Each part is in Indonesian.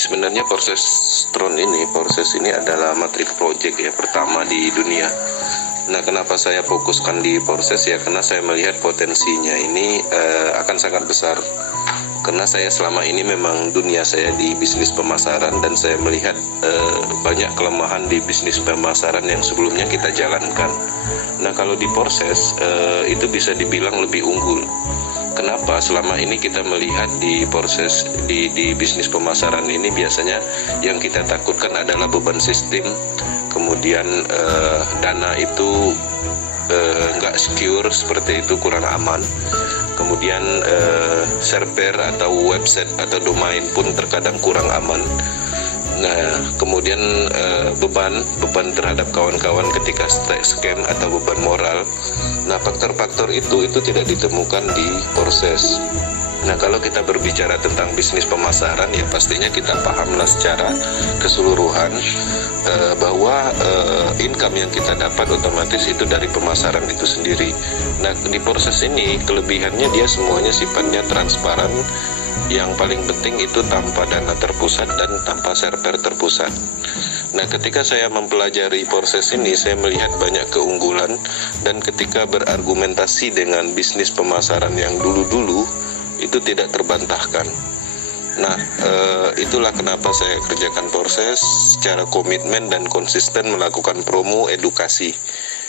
Sebenarnya proses ini adalah matrix project ya, pertama di dunia. Nah, kenapa saya fokuskan di proses ya, karena saya melihat potensinya ini akan sangat besar. Karena saya selama ini memang dunia saya di bisnis pemasaran, dan saya melihat banyak kelemahan di bisnis pemasaran yang sebelumnya kita jalankan. Nah, kalau di proses itu bisa dibilang lebih unggul. Kenapa? Selama ini kita melihat di proses di bisnis pemasaran ini biasanya yang kita takutkan adalah beban sistem, kemudian dana itu nggak secure, seperti itu, kurang aman. Kemudian server atau website atau domain pun terkadang kurang aman. Nah, kemudian beban terhadap kawan-kawan ketika scam atau beban moral. Nah, faktor-faktor itu tidak ditemukan di proses. Nah, kalau kita berbicara tentang bisnis pemasaran ya pastinya kita pahamlah secara keseluruhan bahwa income yang kita dapat otomatis itu dari pemasaran itu sendiri. Nah, di proses ini kelebihannya dia semuanya sifatnya transparan. Yang paling penting itu tanpa dana terpusat dan tanpa server terpusat. Nah, ketika saya mempelajari proses ini, saya melihat banyak keunggulan, dan ketika berargumentasi dengan bisnis pemasaran yang dulu-dulu, itu tidak terbantahkan. Nah, itulah kenapa saya kerjakan proses secara komitmen dan konsisten melakukan promo edukasi.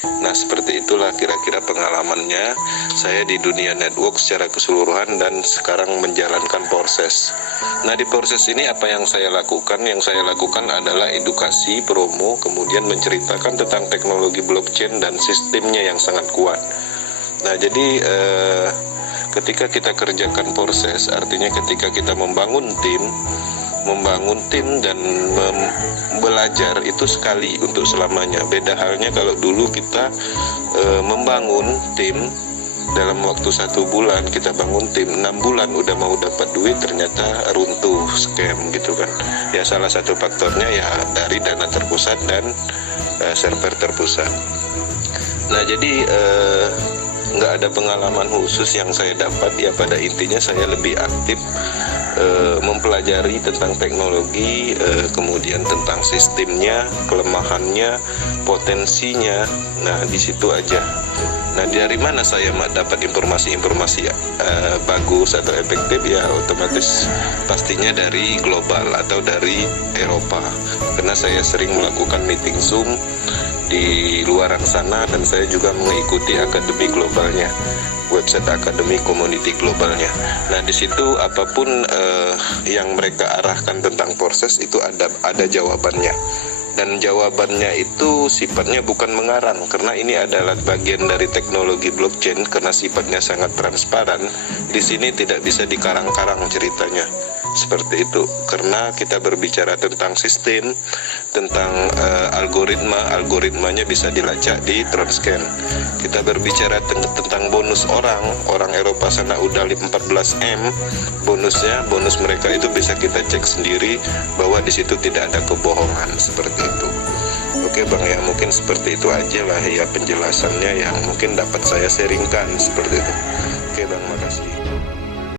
Nah, seperti itulah kira-kira pengalamannya saya di dunia network secara keseluruhan dan sekarang menjalankan proses. Nah, di proses ini apa yang saya lakukan? Yang saya lakukan adalah edukasi, promo, kemudian menceritakan tentang teknologi blockchain dan sistemnya yang sangat kuat. Nah, jadi ketika kita kerjakan proses, artinya ketika kita membangun tim dan belajar itu sekali untuk selamanya. Beda halnya kalau dulu kita membangun tim dalam waktu 1 bulan, kita bangun tim 6 bulan udah mau dapat duit, ternyata runtuh, scam gitu kan. Ya, salah satu faktornya ya dari dana terpusat dan server terpusat. Nah, jadi nggak ada pengalaman khusus yang saya dapat ya, pada intinya saya lebih aktif mempelajari tentang teknologi, kemudian tentang sistemnya, kelemahannya, potensinya. Nah, di situ aja. Nah, dari mana saya dapat informasi-informasi bagus atau efektif? Ya, otomatis pastinya dari global atau dari Eropa, karena saya sering melakukan meeting Zoom di luar sana, dan saya juga mengikuti akademi globalnya, website akademi community globalnya. Nah, di situ apapun yang mereka arahkan tentang proses itu ada jawabannya, dan jawabannya itu sifatnya bukan mengarang, karena ini adalah bagian dari teknologi blockchain. Karena sifatnya sangat transparan, di sini tidak bisa dikarang-karang ceritanya. Seperti itu, karena kita berbicara tentang sistem, tentang algoritmanya bisa dilacak di Tronscan. Kita berbicara tentang bonus orang Eropa sana udah 14M bonus mereka, itu bisa kita cek sendiri bahwa di situ tidak ada kebohongan, seperti itu. Oke Bang, ya mungkin seperti itu aja lah ya penjelasannya yang mungkin dapat saya sharingkan, seperti itu. Oke Bang, makasih.